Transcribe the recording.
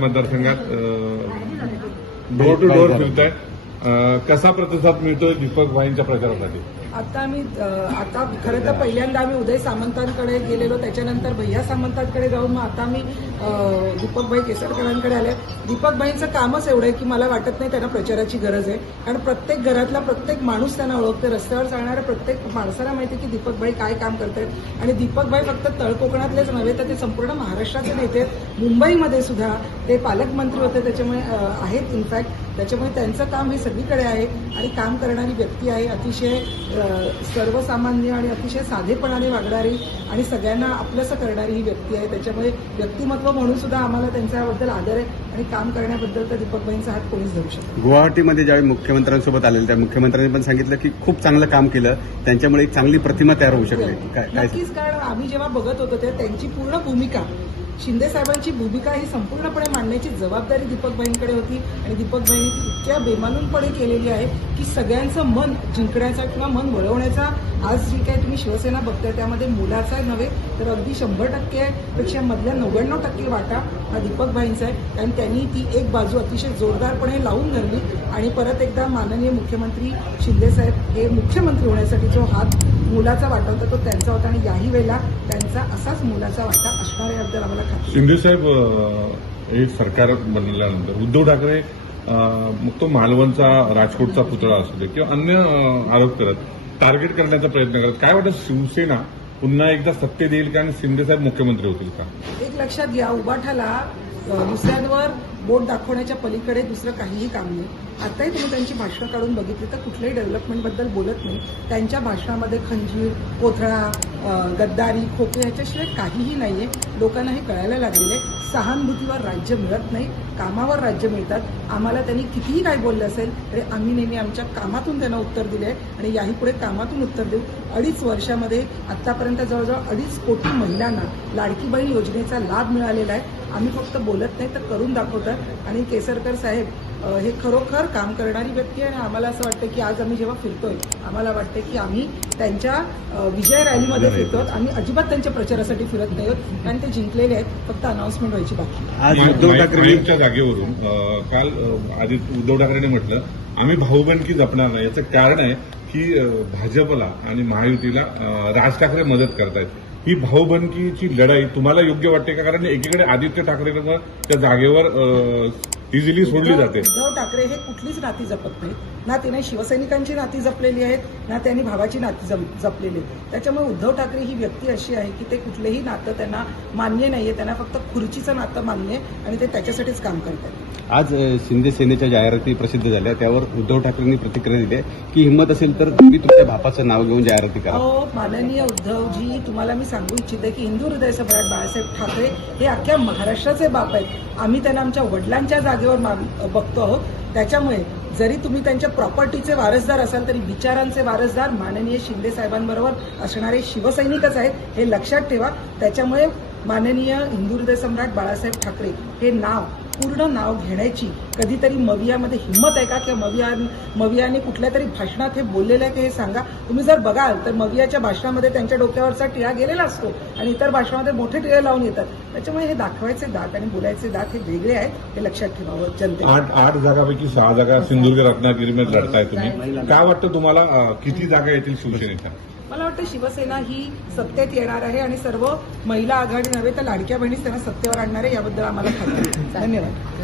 मतदारसंघात door to door फिरत आहे कसा प्रतिसाद मिळतोय दीपक भाईंच्या प्रचारासाठी आता मी आता खरं तर पहिल्यांदा आम्ही उदय सामंतांकडे गेलेलो त्याच्यानंतर भैया सामंतांकडे जाऊन मग आता मी दीपकभाई केसरकरांकडे आले दीपकभाईंचं कामच एवढं आहे की मला वाटत नाही त्यांना प्रचाराची गरज आहे कारण प्रत्येक घरातला प्रत्येक माणूस त्यांना ओळखते रस्त्यावर चालणाऱ्या प्रत्येक माणसाला माहिती की दीपकभाई काय काम करत आहेत आणि दीपकभाई फक्त तळकोकणातलेच नव्हे तर ते संपूर्ण महाराष्ट्राचे नेते मुंबईमध्ये सुद्धा ते पालकमंत्री होते त्याच्यामुळे आहेत इनफॅक्ट त्याच्यामुळे त्यांचं काम हे सगळीकडे आहे आणि काम करणारी व्यक्ती आहे अतिशय सर्वसामान्य आणि अतिशय साधेपणाने वागणारी आणि सगळ्यांना आपलंसं करणारी ही व्यक्ती आहे त्याच्यामुळे व्यक्तिमत्व म्हणून सुद्धा आम्हाला त्यांच्याबद्दल आदर आहे आणि काम करण्याबद्दल तर दीपकबाईंचा हात कोणीच धरू शकतो गुवाहाटीमध्ये ज्यावेळी मुख्यमंत्र्यांसोबत आलेले त्या मुख्यमंत्र्यांनी पण सांगितलं की खूप चांगलं काम केलं त्यांच्यामुळे एक चांगली प्रतिमा तयार होऊ शकते हो. नक्कीच कारण आम्ही जेव्हा बघत होतो तेव्हा त्यांची पूर्ण भूमिका शिंदे साहेबांची भूमिका ही संपूर्णपणे मांडण्याची जबाबदारी दीपक भाईंकडे होती आणि दीपकबाईंनी ती इतक्या बेमानूनपणे केलेली आहे की सगळ्यांचं मन जिंकण्याचा किंवा मन वळवण्याचा आज जी काय तुम्ही शिवसेना बघताय त्यामध्ये मुलाचा नव्हे तर अगदी शंभर टक्के पेक्षा मधल्या नव्याण्णव टक्के वाटा हा दीपक भाईंचा आहे कारण त्यांनी ती एक बाजू अतिशय जोरदारपणे लावून धरली आणि परत एकदा माननीय मुख्यमंत्री शिंदेसाहेब हे मुख्यमंत्री होण्यासाठी जो हात मुलाचा वाटा होता तो त्यांचा होता आणि याही वेळेला त्यांचा असाच मुलाचा वाटा असणाऱ्याबद्दल आम्हाला शिंदे साहेब हे सरकार बनल्यानंतर उद्धव ठाकरे मग तो मालवणचा राजकोटचा पुतळा असू दे किंवा अन्य आरोप करत टार्गेट करण्याचा प्रयत्न करत काय वाटत शिवसेना पुन्हा एकदा सत्ते देईल का आणि शिंदे साहेब मुख्यमंत्री होतील का एक लक्षात घ्या उभाठाला दुसऱ्यांवर बोट दाखवण्याच्या पलीकडे दुसरं काहीही काम नाही आताही तुम्ही त्यांची भाषणं काढून बघितली तर कुठल्याही डेव्हलपमेंटबद्दल बोलत नाही त्यांच्या भाषणामध्ये खंजीर कोथळा गद्दारी खोके याच्याशिवाय काहीही नाही आहे लोकांना हे कळायला लागलेलं आहे सहानुभूतीवर राज्य मिळत नाही कामावर राज्य मिळतात आम्हाला त्यांनी कितीही काय बोललं असेल तरी आम्ही नेहमी आमच्या कामातून त्यांना उत्तर दिले आहे आणि याही पुढे कामातून उत्तर देऊ अडीच वर्षामध्ये आत्तापर्यंत जवळजवळ अडीच कोटी महिलांना लाडकीबाई योजनेचा लाभ मिळालेला आहे आम्ही फक्त बोलत नाही तर करून दाखवतात आणि केसरकर साहेब हे खरोखर काम करणारी व्यक्ती आहे आणि आम्हाला असं वाटतं की आज आम्ही जेव्हा फिरतोय आम्हाला वाटतं की आम्ही त्यांच्या विजय रॅलीमध्ये फिरतो आम्ही अजिबात त्यांच्या प्रचारासाठी फिरत नाही आहोत कारण ते जिंकलेले आहेत फक्त अनाऊन्समेंट व्हायची बाकी आज उद्धव ठाकरेच्या जागेवरून काल आधी उद्धव ठाकरेने म्हटलं आम्ही भाऊबंदकी जपणार नाही याचं कारण आहे की भाजपला आणि महायुतीला राज ठाकरे मदत करतायत ही भाऊबंदीची लढाई तुम्हाला योग्य वाटते का कारण एकीकडे आदित्य ठाकरेंना त्या जागेवर इझिली सोडली जाते उद्धव ठाकरे हे कुठलीच नाती जपत नाहीत ना तिने शिवसैनिकांची नाती जपलेली आहेत ना त्यांनी भावाची नाती जपलेली त्याच्यामुळे उद्धव ठाकरे ही व्यक्ती अशी आहे की ते कुठलेही नातं त्यांना मान्य नाहीये त्यांना फक्त खुर्चीचं नातं मान्य आणि ते त्याच्यासाठीच काम करतात आज शिंदे सेनेच्या जाहिराती प्रसिद्ध झाल्या त्यावर उद्धव ठाकरेंनी प्रतिक्रिया दिली की हिंमत असेल तर तुम्ही तुमच्या बापाचं नाव घेऊन जाहिराती करा हो माननीय उद्धवजी तुम्हाला मी सांगू इच्छिते की हिंदू हृदय सम्राट बाळासाहेब ठाकरे हे अख्ख्या महाराष्ट्राचे बाप आहेत आम्ही त्यांना आमच्या वडिलांच्या जागेवर बघतो आहोत त्याच्यामुळे जरी तुम्ही त्यांच्या प्रॉपर्टीचे वारसदार असाल तरी विचारांचे वारसदार माननीय शिंदे साहेबांबरोबर असणारे शिवसैनिकच आहेत हे लक्षात ठेवा त्याच्यामुळे माननीय हिंदू हृदय सम्राट बाळासाहेब ठाकरे हे नाव पूर्ण नाव घेण्याची कधीतरी मवियामध्ये हिंमत आहे का किंवा मविया मवियाने कुठल्या तरी भाषणात हे बोललेलं आहे की हे सांगा तुम्ही जर बघाल तर मवियाच्या भाषणामध्ये त्यांच्या डोक्यावरचा टिळा गेलेला असतो आणि इतर भाषणामध्ये मोठे टिळे लावून येतात त्याच्यामुळे हे दाखवायचे दात आणि बोलायचे दात हे वेगळे आहेत हे लक्षात ठेवावं जनते आठ आठ जागापैकी सहा जागा सिंधुदुर्ग रत्नागिरीमध्ये लढताय तुम्ही काय वाटतं तुम्हाला किती जागा येतील शिवसेनेच्या वाटतं शिवसेना ही सत्तेत येणार आहे आणि सर्व महिला आघाडी नव्हे तर लाडक्या बहिणीस त्यांना सत्तेवर आणणार आहे याबद्दल आम्हाला धन्यवाद